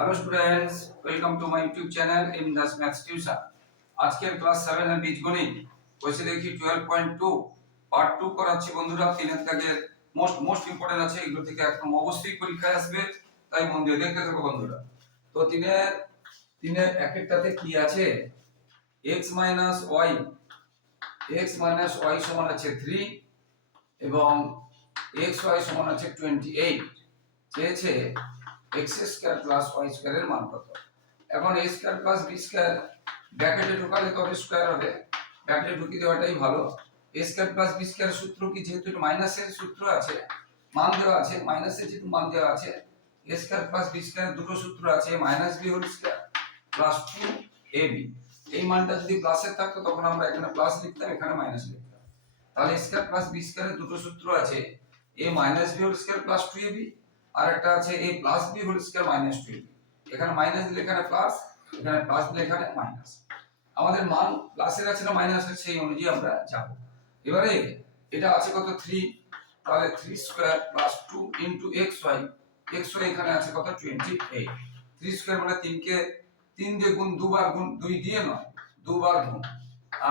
Hello students welcome to my YouTube channel Das maths tuition আজকের class seven এর বীজগণিত বসে দেখি twelve point two part two করাচ্ছি বন্ধুরা তিনের দাগের মোস্ট মোস্ট ইম্পর্টেন্ট আছে, এগুলো থেকে একদম অবশ্যই পরীক্ষায় আসবে, তাই মন দিয়ে দেখতে থাকো বন্ধুরা। তো তিনের তিনের এক একটাতে কি আছে? X minus y x minus y সমান আছে থ্রি এবং এক্স ওয়াই সমান আছে টোয়েন্টি এইট চেয়েছে এক্স স্কোয়ার প্লাস ওয়াই স্কোয়ারের মান কত? এখন a square plus b square ব্র্যাকেটে ঢোকালে তবে স্কোয়ার হবে? ব্র্যাকেটে ঢুকিয়ে দেওয়াটাই ভালো। A square plus b square সূত্র কি? যেহেতু মাইনাসের সূত্র আছে, মান দেওয়া আছে মাইনাসের যেহেতু মান দেওয়া আছে a square plus b square দুটো সূত্র আছে minus b whole square plus two a b এই মানটা যদি প্লাসের থাকতো, তখন আমরা এখানে প্লাস লিখতাম, এখানে মাইনাস লিখতাম। তাহলে স্কোয়ার প্লাস বি স্কোয়ারের দুটো সূত্র আছে a minus b whole square plus two a b আর একটা আছে a plus b whole square minus two এখানে মাইনাস দিলে এখানে প্লাস এখানে প্লাস দিলে এখানে মাইনাস আমাদের মান প্লাসের আছে না মাইনাসের সেই অনুযায়ী আমরা যাব। এবারে এটা আছে কত থ্রি তাহলে three square plus two into x y x y এখানে আছে কত? টোয়েন্টি এইট থ্রি স্কোয়ার মানে তিনকে, তিন দিয়ে গুণ দুবার গুণ দুই দিয়ে নয় দুবার গুণ।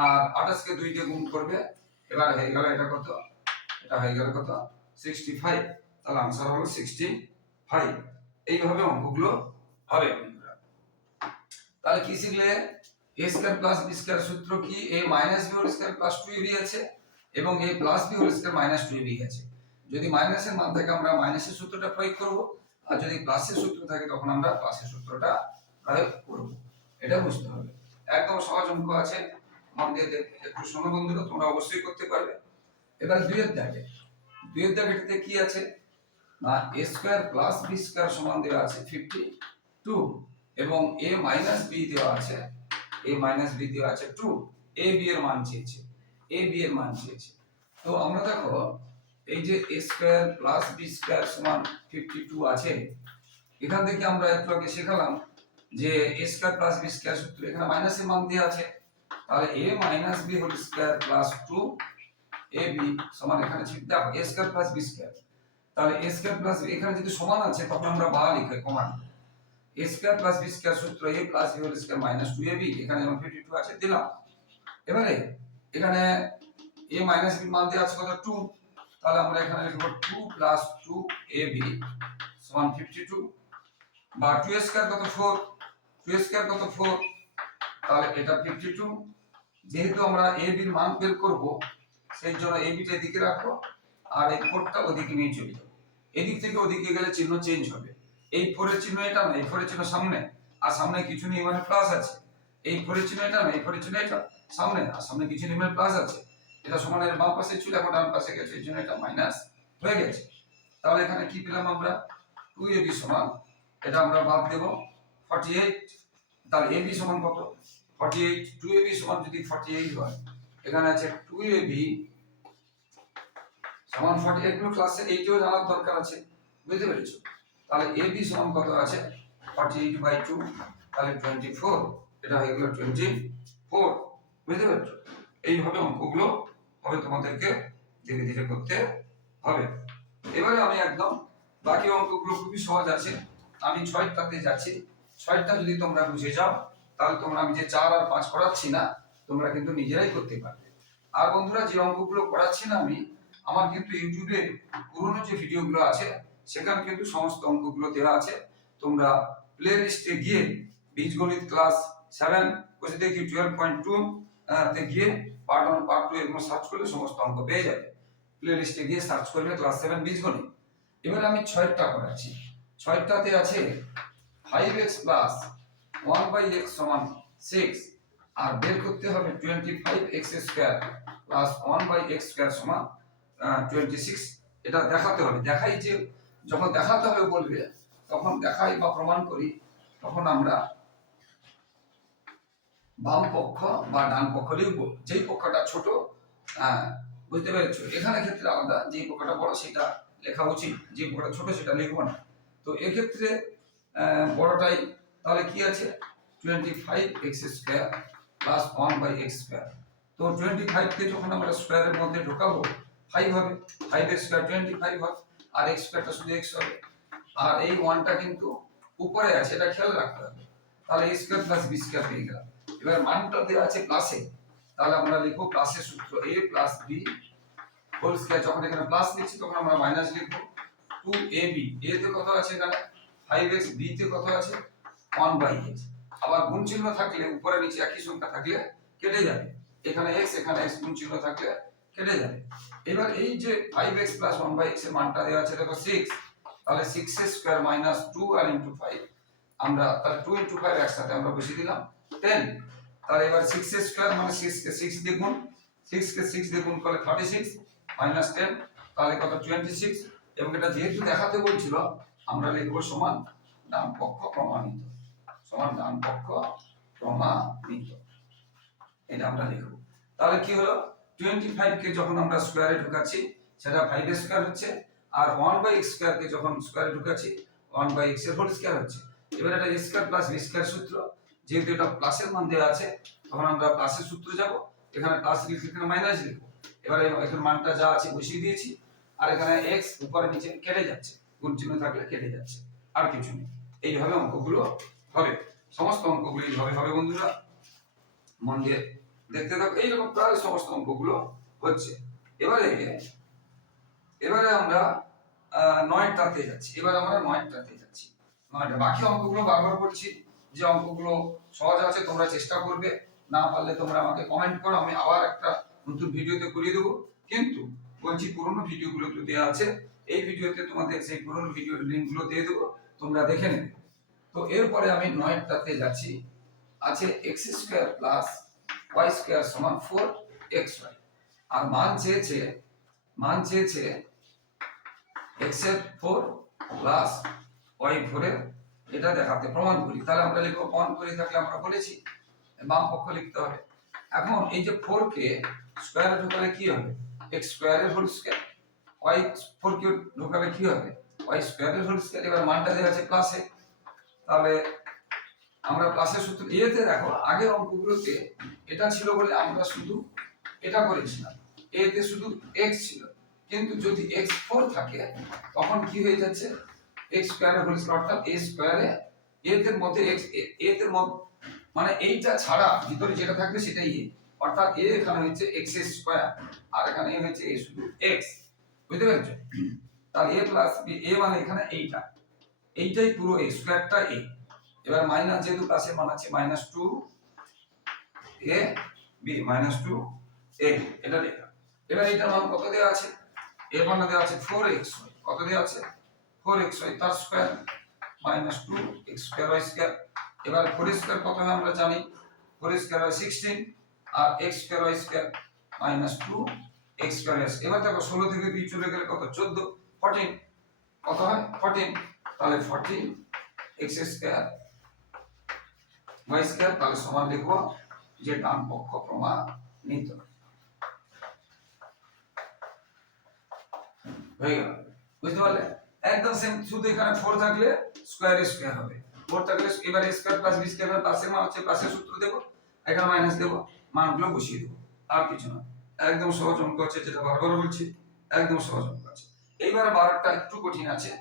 আর আঠাশকে দুই দিয়ে গুণ করবে, এবার হয়ে গেল এটা কত? এটা হয়ে গেল কত? সিক্সটি ফাইভ তাহলে আনসার হলো সিক্সটি ফাইভ এইভাবে অঙ্কগুলো হবে তাহলে কি শিখলে? A square plus b square সূত্র কি? A minus b whole square plus two b আছে এবং a plus b whole square minus two b আছে। যদি মাইনাসের মান থাকে, আমরা মাইনাসের সূত্রটা প্রয়োগ করব। আর যদি প্লাসের সূত্র থাকে, তখন আমরা প্লাসের সূত্রটা প্রয়োগ করব। এটা বুঝতে হবে। একদম সহজ অঙ্ক আছে। দিয়ে একটু শোনো বন্ধুরা, তোমরা অবশ্যই করতে পারবে। এবার দুইয়ের দাগে। দুইয়ের দাগেটাতে কি আছে? না a square plus b square সমান দেওয়া আছে ফিফটি টু এবং এ মাইনাস বি দেওয়া আছে এ মাইনাস বি দেওয়া আছে টু এ বি এর মান চেয়েছে এ বি এর মান চেয়েছে। তো আমরা দেখো, এই যে a square plus b square সমান ফিফটি টু আছে, এখান থেকে আমরা একটু আগে শেখালাম যে a square plus b square সূত্র এখানে মাইনাসের মান দেওয়া আছে, তাহলে a minus b whole square plus two a b সমান এখানে দেখো a square plus b square তাহলে এ স্কোয়ার প্লাস এখানে যদি সমান আছে, তখন আমরা বা লিখে কমান। A square plus b square সূত্র a plus b whole square minus two a b এখানে যেমন ফিফটি টু আছে, দিলাম। এবারে, এখানে এ মাইনাস বি মান দেওয়া আছে কত? টু তাহলে আমরা এখানে লিখব two plus two a b সমান ফিফটি টু বা টু স্কোয়ার কত? ফোর টু স্কোয়ার কত? ফোর তাহলে এটা ফিফটি টু যেহেতু আমরা এ বির মান বের করব, সেই জন্য এ বিটা এদিকে রাখব, আর এই ফোরটা ওদিকে নিয়ে চলে যাব। এদিক থেকে ওদিকে গেলে চিহ্ন চেঞ্জ হবে। এই ফোরের চিহ্ন এটা না, এই ফোরের চিহ্ন সামনে। আর সামনে কিছু নেই মানে প্লাস আছে। এই ফোরের চিহ্ন এটা না, এই ফোরের চিহ্ন এটা সামনে। আর সামনে কিছু নেই মানে প্লাস আছে। এটা সমানের বাম পাশে ছিল এখন ডান পাশে গেছে, এই জন্য এটা মাইনাস হয়ে গেছে। তাহলে এখানে কি পেলাম আমরা? টু এ বি সমান, এটা আমরা বাদ দেব। ফর্টি এইট তাহলে এ বি সমান কত? Forty eight two a b সমান যদি ফর্টি এইট হয়, এখানে আছে টু এ বি সমান ফর্টি এইট ক্লাসে এইটিও জানার দরকার আছে, বুঝতে পেরেছ? তাহলে এ বি সমান কত আছে? ফর্টি এইট বাই টু তাহলে টোয়েন্টি ফোর এটা হয়ে গেল টোয়েন্টি ফোর বুঝতে পেরেছ? এইভাবে অঙ্কগুলো হবে তোমাদেরকে ধীরে ধীরে করতে হবে। এবারে আমি একদম বাকি অঙ্কগুলো খুবই সহজ আছে। আমি ছয়টাতে যাচ্ছি। ছয়টা যদি তোমরা বুঝে যাও, তাহলে তোমরা আমি যে চার আর পাঁচ করাচ্ছি না, তোমরা কিন্তু নিজেরাই করতে পারবে। আর বন্ধুরা, যে অঙ্কগুলো করাচ্ছি না আমি আমার কিন্তু ইউটিউবে পুরনো যে ভিডিওগুলো আছে, সেখানে কিন্তু সমস্ত অঙ্কগুলো দেওয়া আছে। তোমরা প্লে লিস্টে গিয়ে বীজগণিত ক্লাস সেভেন বসে দেখি টুয়েলভ পয়েন্ট টু তে গিয়ে পার্ট ওয়ান পার্ট টু এরকম সার্চ করলে সমস্ত অঙ্ক পেয়ে যাবে। প্লে লিস্টে গিয়ে সার্চ করলে ক্লাস সেভেন বীজগণিত এবার আমি ছয়টা করাচ্ছি। ছয়টাতে আছে five x plus one by x সমান সিক্স আর বের করতে হবে twenty five x square plus one by x square সমান টোয়েন্টি সিক্স এটা দেখাতে হবে। দেখাই যে যখন দেখাতে হবে বলবে, তখন দেখাই বা প্রমাণ করি, তখন আমরা বাম পক্ষ বা ডান পক্ষ লিখব। যেই পক্ষটা ছোট বুঝতে পেরেছ? এখানে ক্ষেত্রে আলাদা, যেই পক্ষটা বড় সেটা লেখা উচিত, যে পক্ষটা ছোট সেটা লিখব না। তো এক্ষেত্রে বড়টাই, তাহলে কি আছে? Twenty five x square plus one by x square তো টোয়েন্টি ফাইভকে যখন আমরা স্কোয়ারের মধ্যে ঢোকাবো ফাইভ হবে ফাইভ এর স্কোয়ার টোয়েন্টি ফাইভ হবে, আর এক্স স্কোয়ারটা শুধু এক্স হবে। আর এই ওয়ানটা কিন্তু উপরে আছে, এটা খেয়াল রাখতে হবে। তাহলে a square plus b square পেয়ে গেলাম। এবার মানটা দেওয়া আছে প্লাসে তাহলে আমরা লিখব প্লাসের সূত্র a plus b whole square যখন এখানে প্লাস লিখছি তখন আমরা মাইনাস লিখব। টু এ বি তে কত আছে এখানে? ফাইভ বি তে কত আছে? ওয়ান বাই আবার গুণ চিহ্ন থাকলে, উপরে নিচে একই সংখ্যা থাকলে কেটে যাবে। এখানে এক্স এখানে এক্স গুণ চিহ্ন থাকলে কেটে যাবে। এবার এই যে five x plus one by এক্সের মানটা দেওয়া আছে দেখো সিক্স তাহলে সিক্স স্কোয়ার মাইনাস টু আর ইন্টু ফাইভ আমরা, তাহলে টু ইন্টু ফাইভ একসাথে আমরা বসিয়ে দিলাম। টেন তাহলে এবার সিক্স স্কোয়ার মানে সিক্স কে সিক্স দিয়ে গুণ। সিক্স কে সিক্স দিয়ে গুণ করলে থার্টি সিক্স মাইনাস টেন তাহলে কত? টোয়েন্টি সিক্স এবং এটা যেহেতু দেখাতে বলছিল, আমরা লিখব সমান ডান পক্ষ প্রমাণিত। সমান ডান পক্ষ প্রমাণিত। এটা আমরা লিখব। তাহলে কি হলো? টোয়েন্টি ফাইভ কে যখন আমরা স্কোয়ারে ঢুকাচ্ছি, সেটা ফাইভ স্কোয়ার হচ্ছে, আর ওয়ান বাই এক্স স্কোয়ার কে যখন স্কোয়ারে ঢুকাচ্ছি ওয়ান বাই এক্সের হোল স্কোয়ার হচ্ছে। এবার এটা স্কোয়ার প্লাস বি স্কোয়ার সূত্র, যেহেতু এটা প্লাসের মান দেওয়া আছে, তখন আমরা প্লাসের সূত্র যাব, এখানে প্লাস লিখে এখানে মাইনাস লিখব। এবারে এখানে মানটা যা আছে বসিয়ে দিয়েছি, আর এখানে এক্স উপরে নিচে কেটে যাচ্ছে, গুণ চিহ্ন থাকলে কেটে যাচ্ছে, আর কিছু নেই। এইভাবে অঙ্কগুলো হবে। সমস্ত অঙ্কগুলো এইভাবে হবে বন্ধুরা। মন দিয়ে দেখতে থাকো, এইরকম প্রায় সমস্ত অঙ্কগুলো হচ্ছে। এবারে এবারে আমরা নয়টাতে যাচ্ছি। এবার আমরা নয়টাতে যাচ্ছি। নয়টা। বাকি অঙ্কগুলো বারবার বলছি যে অঙ্কগুলো সহজ আছে, তোমরা চেষ্টা করবে। না পারলে তোমরা আমাকে কমেন্ট করো, আমি আবার একটা নতুন ভিডিওতে করিয়ে দেবো। কিন্তু বলছি, পুরোনো ভিডিওগুলো একটু দেওয়া আছে। এই ভিডিওতে তোমাদের সেই পুরোনো ভিডিওর লিঙ্কগুলো দিয়ে দেবো, তোমরা দেখে নেবে। তো এরপরে আমি নয়টাতে যাচ্ছি। আছে x square plus y square সমান ফোর এক্স ওয়াই আর মান চেয়েছে মান চেয়েছে এক্সের ফোর প্লাস ওয়াই ফোরের এটা দেখাতে প্রমাণ করি। তাহলে আমরা লিখব প্রমাণ করি থাকলে আমরা বলেছি, বাম পক্ষ লিখতে হবে। এখন এই যে ফোর কে স্কোয়ারে ঢোকালে কি হবে? এক্স স্কোয়ারের হোল স্কোয়ার ওয়াই ফোর কে ঢোকালে কি হবে? ওয়াই স্কোয়ারের হোল স্কোয়ার এবার মানটা দেওয়া আছে প্লাসে তাহলে আমরা প্লাসের সূত্র এতে দেখো, আগের অঙ্কগুলোতে এটা ছিল বলে আমরা শুধু এটা করেছিলাম। এতে শুধু এক্স ছিল। কিন্তু যদি এক্স ফোর থাকে, তখন কি হয়ে যাচ্ছে? এক্স স্কোয়ারের হোল স্কোয়ার এ স্কোয়ারে এদের মধ্যে এক্স এদের মধ্যে মানে এইটা ছাড়া ভিতরে যেটা থাকবে সেটাই এ অর্থাৎ এ এখানে হচ্ছে এক্স স্কোয়ার আর এখানে হচ্ছে এ শুধু এক্স বুঝতে পেরেছ? তাহলে এ প্লাস বি এ মানে এখানে এইটা। এইটাই পুরো এ স্কোয়ারটা এ এবার মাইনাস যেহেতু প্লাসের মান আছে minus two a b minus two a এটা লেখা। এবার এটার মান কত দেওয়া আছে? এর মান দেওয়া আছে ফোর এক্স কত দেওয়া আছে? ফোর এক্স ওয়াই তার square minus two x square y square এবার ফোর স্কোয়ার কত হয় আমরা জানি? ফোর স্কোয়ার হয় সিক্সটিন আর x square y square minus two x square S এবার দেখো ষোলো থেকে দুই চলে গেলে কত? চোদ্দ। ফোরটিন কত হয়? ফোরটিন তাহলে fourteen x square y square তাহলে সমান লিখব যে ডান পক্ষ প্রমাণিত হয়ে গেল। বুঝতে পারলে? একদম সেম শুধু এখানে ফোর থাকলে স্কোয়ার স্কোয়ার হবে। ফোর থাকলে প্লাস বি হচ্ছে সূত্র দেবো। এখানে মাইনাস দেবো, মানগুলো বসিয়ে দেবো। আর কিছু না। একদম সহজ অঙ্ক আছে যেটা বারবার বলছি। একদম সহজ অঙ্ক আছে এইবার বারোটা একটু কঠিন আছে।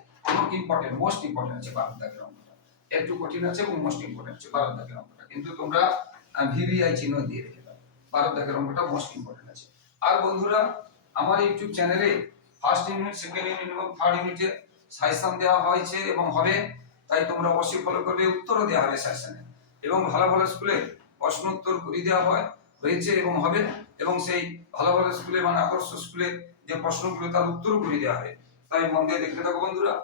ইম্পর্টেন্ট মোস্ট ইম্পর্টেন্ট আছে বারো দাগের অঙ্কটা একটু কঠিন আছে এবং মোস্ট ইম্পর্টেন্ট আছে, বারো দাগের অঙ্কটা। কিন্তু তোমরা ভিভিআই চিহ্ন দিয়ে রেখে দাও। বারো দাগের অঙ্কটা মোস্ট ইম্পর্টেন্ট আছে। আর বন্ধুরা, আমার ইউটিউব চ্যানেলে ফার্স্ট ইউনিট সেকেন্ড ইউনিট এবং থার্ড ইউনিটের সাজেশন দেওয়া হয়েছে এবং হবে, তাই তোমরা অবশ্যই ফলো করবে, উত্তরও দেওয়া হবে সাজেশনে এবং ভালো ভালো স্কুলে প্রশ্ন উত্তর করে দেওয়া হয়, হয়েছে এবং হবে। এবং সেই ভালো ভালো স্কুলে মানে আদর্শ স্কুলে যে প্রশ্নগুলো, তার উত্তরও করে দেওয়া হয়। তাই মন দিয়ে দেখতে থাকো বন্ধুরা।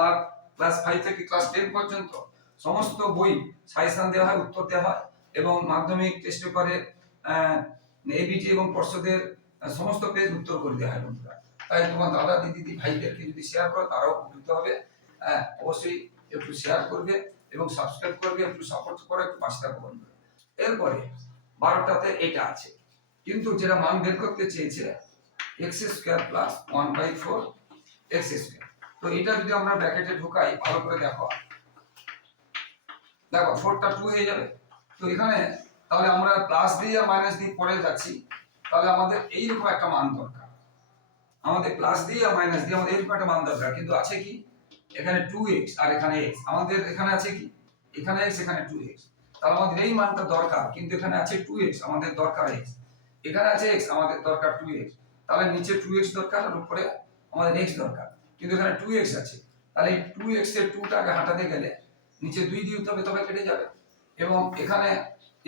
আর ক্লাস ফাইভ থেকে ক্লাস টেন পর্যন্ত সমস্ত বই সাজেশন দেওয়া হয়, উত্তর দেওয়া হয় এবং মাধ্যমিক টেস্ট পেপারে এবিটি এবং পর্ষদের সমস্ত পেজ উত্তর করে দেওয়া হয় বন্ধুরা। তাই তোমার দাদা, দিদি ভাইদেরকে যদি শেয়ার করো, তারাও উপকৃত হবে। অবশ্যই একটু শেয়ার করবে এবং সাবস্ক্রাইব করবে, একটু সাপোর্ট করে, একটু পাশে থাকো বন্ধুরা। এরপরে বারোটাতে এটা আছে। কিন্তু যেটা মান বের করতে চেয়েছে x square plus one by four x square তো এটা যদি আমরা ব্র্যাকেটে ঢুকাই, ভালো করে দেখো। দেখো ফোরটা টু হয়ে যাবে। তো এখানে তাহলে আমরা প্লাস দিয়ে আর মাইনাস দিয়ে পরে যাচ্ছি। তাহলে আমাদের এইরকম একটা মান দরকার। আমাদের প্লাস দিয়ে আর মাইনাস দিয়ে আমাদের এরকম একটা মান দরকার। কিন্তু আছে কি? এখানে টু এক্স আর এখানে এক্স আমাদের এখানে আছে কি? এখানে এক্স এখানে টু এক্স তাহলে আমাদের এই মানটা দরকার। কিন্তু এখানে আছে টু এক্স আমাদের দরকার এক্স এখানে আছে এক্স আমাদের দরকার টু এক্স তাহলে নিচে টু এক্স দরকার আর উপরে আমাদের এক্স দরকার। কিন্তু এখানে টু এক্স আছে। তাহলে এই টু এক্সের টুটাকে হাঁটাতে গেলে নিচে দুই দিতে হবে, তবে কেটে যাবে। এবং এখানে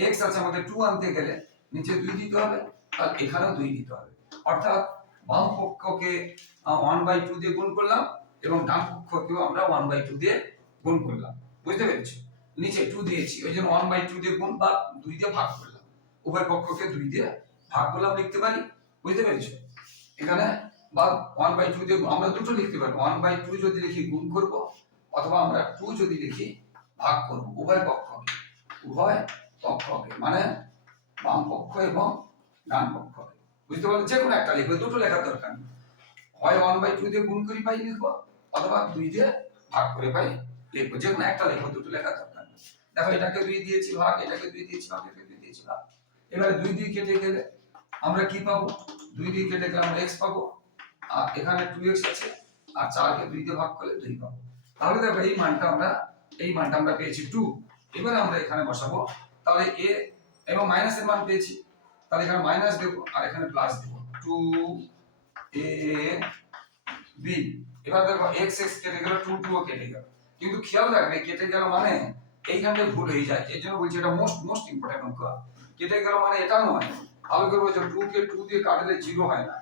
এক্স আছে আমাদের টু আনতে গেলে নিচে দুই দিতে হবে, আর এখানেও দুই দিতে হবে। অর্থাৎ বাম পক্ষকে ওয়ান বাই টু দিয়ে গুণ করলাম, এবং ডান পক্ষকেও আমরা ওয়ান বাই টু দিয়ে গুণ করলাম। বুঝতে পেরেছি? নিচে টু দিয়েছি, ওই জন্য ওয়ান বাই টু দিয়ে গুণ বা দুই দিয়ে ভাগ করলাম। উভয় পক্ষকে দুই দিয়ে ভাগ করলাম লিখতে পারি? বুঝতে পেরেছ? এখানে বা ওয়ান বাই টু দিয়ে, আমরা দুটো লিখতে পারি। ওয়ান বাই টু যদি লিখি, গুণ করব, অথবা আমরা টু যদি লিখি ভাগ করব, উভয় পক্ষকে উভয় পক্ষকে মানে বাম পক্ষ এবং ডান পক্ষকে। বুঝতে পারলে যে কোনো একটা লিখবে, দুটো লেখার দরকার নেই। হয় ওয়ান বাই টু দিয়ে গুণ করি, পাই লিখব, অথবা দুই দিয়ে ভাগ করে, পাই লিখব। যে কোনো একটা লিখব, দুটো লেখার দরকার নেই। দেখো, এটাকে দুই দিয়েছি ভাগ, এটাকে দুই দিয়েছি ভাগ, এটাকে দুই দিয়েছি ভাগ। এবারে দুই দিয়ে কেটে গেলে আমরা কি পাবো? দুই দিয়ে কেটে গেলে আমরা এক্স পাবো, আর এখানে টু এক্স আছে, আর চারকে দুই দিয়ে ভাগ করলে দুই পাবো। তাহলে দেখো, এই মানটা আমরা এই মানটা আমরা পেয়েছি টু এবারে আমরা এখানে বসাবো। তাহলে এ এবং মাইনাসের মান পেয়েছি। তাহলে এখানে মাইনাস দেবো আর এখানে প্লাস দেবো। টু এ বি এবার দেখো এক্স এক্স কেটে গেল টু টু কেটে গেল। কিন্তু খেয়াল রাখবে, কেটে গেল মানে এইখানটা ভুল হয়ে যায়। এই জন্য বলছি এটা মোস্ট মোস্ট ইম্পর্টেন্ট অঙ্ক। কেটে গেল মানে এটা নয়। ভালো করে বলছো টু কে টু দিয়ে কাটলে জিরো হয় না।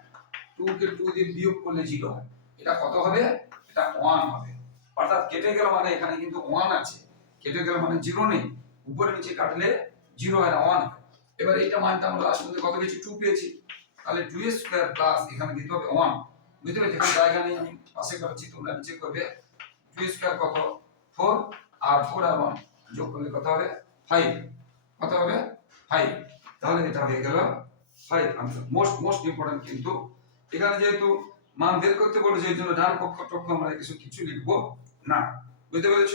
টু কে টু দিয়ে বিয়োগ করলে জিরো হয়। এটা কত হবে? এটা ওয়ান হবে। অর্থাৎ কেটে গেল মানে এখানে কিন্তু ওয়ান আছে। কেটে গেল মানে জিরো নেই। উপরে নিচে কাটলে জিরো না ওয়ান এবার এইটা মানটা আমরা লাস্ট মধ্যে কত পেয়েছি? টু পেয়েছি। তাহলে টু এর স্কোয়ার প্লাস এখানে দিতে হবে ওয়ান বুঝতে পেরেছি এখানে জায়গা নেই। আমি পাশে করছি তোমরা নিচে করবে। টু স্কোয়ার কত? ফোর আর ফোর আর ওয়ান যোগ করলে কত হবে? ফাইভ কত হবে? ফাইভ তাহলে এটা হয়ে গেল five answer most most important কিন্তু এখানে যেহেতু মান বের করতে বলেছে, এই জন্য ডান পক্ষ, টক্ষ আমরা কিছু কিছু লিখব। না, বুঝতে পেরেছ?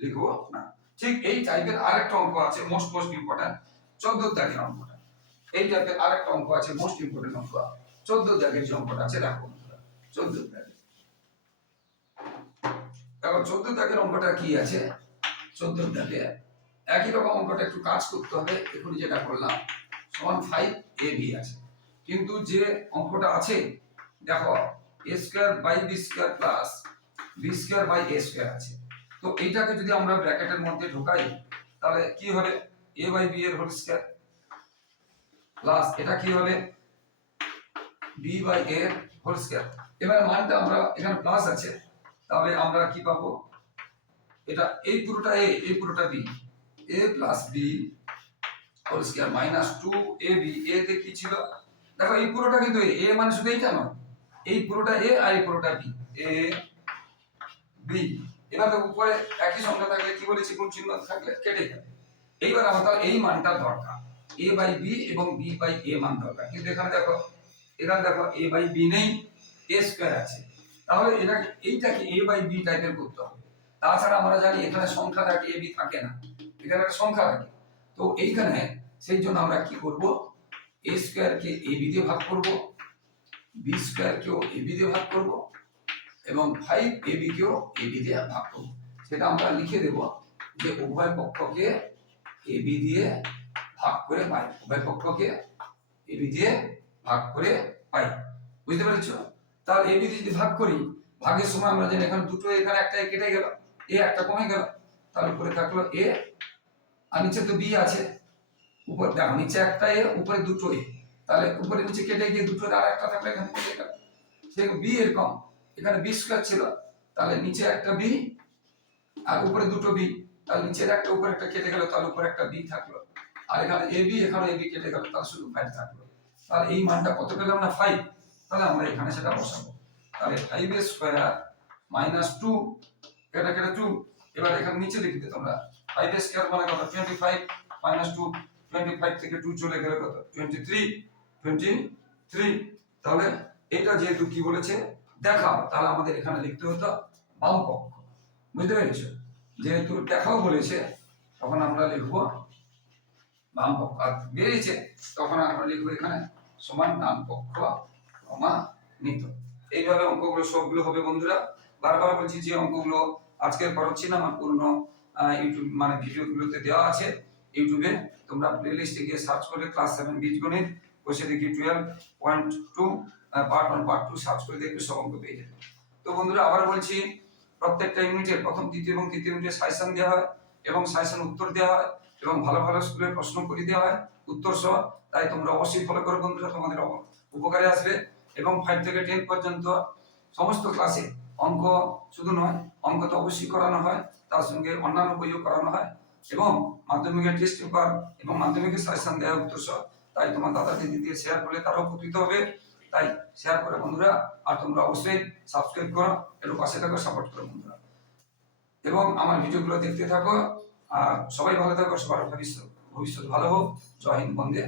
লিখব? না। ঠিক এই টাইপের আরেকটা অঙ্ক আছে মোস্ট মোস্ট ইম্পর্টেন্ট চোদ্দ দাগের অঙ্কটা এই টাইপের আরেকটা অঙ্ক আছে মোস্ট ইম্পর্টেন্ট অঙ্ক। চোদ্দ দাগের যে অঙ্কটা আছে, দেখো চোদ্দ দেখো চোদ্দ দাগের অঙ্কটা কি আছে? চোদ্দ দাগে। একই রকম অঙ্কটা একটু কাজ করতে হবে এখন যেটা করলাম। সমান ফাইভ এ বি আছে। কিন্তু যে অঙ্কটা আছে, দেখো a square by b square plus b square by a square আছে। তো এইটাকে যদি আমরা ব্র্যাকেটের মধ্যে ঢোকাই, তাহলে কি হবে? এ বাই বি এর হোল স্কোয়ার প্লাস এটা কি হবে? B by a whole square এবার মানটা আমরা এখানে প্লাস আছে, তাহলে আমরা কি পাবো? এটা এই পুরোটা এ এই পুরোটা b a plus b whole square minus two a b a তে কি ছিল? দেখো, এই পুরোটা কিন্তু এ মানে শুধু এইটা নয়। এই পুরোটা এ আর এই পুরোটা বি এ বি এবার উপরে একই সংখ্যা থাকলে কি বলেছি? কোন চিহ্ন থাকলে? কেটে যাবে এইবার তাহলে এই মানটা দরকার। এ বাই বি এবং বি বাই এ মান দরকার। কিন্তু এখানে দেখো এখানে দেখো এ বাই বি নেই এ স্কোয়ার আছে। তাহলে এটা, এইটাকে এ বাই বি টাইপের করতে হবে। তাছাড়া আমরা জানি এখানে সংখ্যা থাকে এ বি থাকে না। এখানে একটা সংখ্যা থাকে। তো এইখানে সেই জন্য আমরা কি করব? এ স্কোয়ারকে এ বি দিয়ে ভাগ করব। বি স্কোয়ারকেও এ বি দিয়ে ভাগ করব। এবং ফাইভ এ বি কেও এ বি দিয়ে ভাগ করব। সেটা আমরা লিখে দেব যে উভয় পক্ষকে এ বি দিয়ে ভাগ করে পাই। উভয় পক্ষকে এ বি দিয়ে ভাগ করে পাই। বুঝতে পেরেছ? তাহলে এ বি দিয়ে যদি ভাগ করি, ভাগের সময় আমরা জানি এখানে দুটো, এখানে একটা কেটে গেল, এ একটা কমে গেল। তার উপরে থাকল এ, আর নিচে তো বি আছে। উপর, দেখো, নিচে একটা এ, উপরে দুটো এ। তাহলে উপরে নিচে কেটে গিয়ে দুটো আর একটা থাকলে এখানে কেটে গেল। সে বি এরকম। এখানে বি স্কোয়ার ছিল, তাহলে নিচে একটা বি, আর উপরে দুটো বি, তাহলে নিচের একটা, উপরে একটা কেটে গেল তার উপরে একটা বি থাকল। আর এখানে এ বি, এখানে এ বি কেটে গেল তার শুধু ফাইভ থাকল। তাহলে এই মানটা কত পেলাম না ফাইভ তাহলে আমরা এখানে সেটা বসাবো। তাহলে ফাইভ এর স্কোয়ার মাইনাস টু এটা কেটে টু এবার এখানে নিচে লিখতে তোমরা। ফাইভ এর স্কোয়ার মানে কত? Twenty five minus two twenty five থেকে টু চলে গেলে কত? টোয়েন্টি থ্রি টোয়েন্টি থ্রি তাহলে এটা যেহেতু কি বলেছে? দেখাও, তাহলে আমাদের এখানে লিখতে হতো বাম পক্ষ বুঝতে পেরেছ? যেহেতু দেখাও বলেছে, তখন আমরা লিখব বাম পক্ষ আর বেরিয়েছে, তখন আমরা লিখব এখানে সমান ডান পক্ষ এইভাবে অঙ্কগুলো সবগুলো হবে বন্ধুরা। বারবার বলছি যে অঙ্কগুলো আজকে করাচ্ছি না আমার পুরনো ইউটিউব মানে ভিডিওগুলোতে দেওয়া আছে। ইউটিউবে তোমরা প্লে লিস্টে গিয়ে সার্চ করে ক্লাস সেভেন বীজগণিত, বসে দেখি twelve point two part one part two search করে দেখবে সব অঙ্ক পেয়ে যাবে। তো বন্ধুরা আবার বলছি, প্রত্যেকটা ইউনিটের প্রথম দ্বিতীয় এবং তৃতীয় ইউনিটে সাজেশন দেওয়া হয় এবং সাজেশন উত্তর দেওয়া হয় এবং ভালো ভালো স্কুলের প্রশ্ন করে দেওয়া হয়, উত্তর সহ। তাই তোমরা অবশ্যই ফলো করো বন্ধুরা, তোমাদের উপকারে আসবে এবং ফাইভ থেকে টেন পর্যন্ত সমস্ত ক্লাসে অঙ্ক শুধু নয়, অঙ্ক তো অবশ্যই করানো হয়, তার সঙ্গে অন্যান্য বইও করানো হয় এবং মাধ্যমিকের টেস্ট পেপার এবং মাধ্যমিকের সাজেশন দেওয়া উত্তর সহ। তাই তোমার দাদা দিদি দিয়ে শেয়ার করলে তারাও উপকৃত হবে। তাই শেয়ার করে বন্ধুরা, আর তোমরা অবশ্যই সাবস্ক্রাইব করো এবং পাশে থাকো সাপোর্ট করো বন্ধুরা। এবং আমার ভিডিওগুলো দেখতে থাকো, আর সবাই ভালো থাকো, সবার ভবিষ্যৎ ভবিষ্যৎ ভালো হোক। জয় হিন্দ, বন্দে।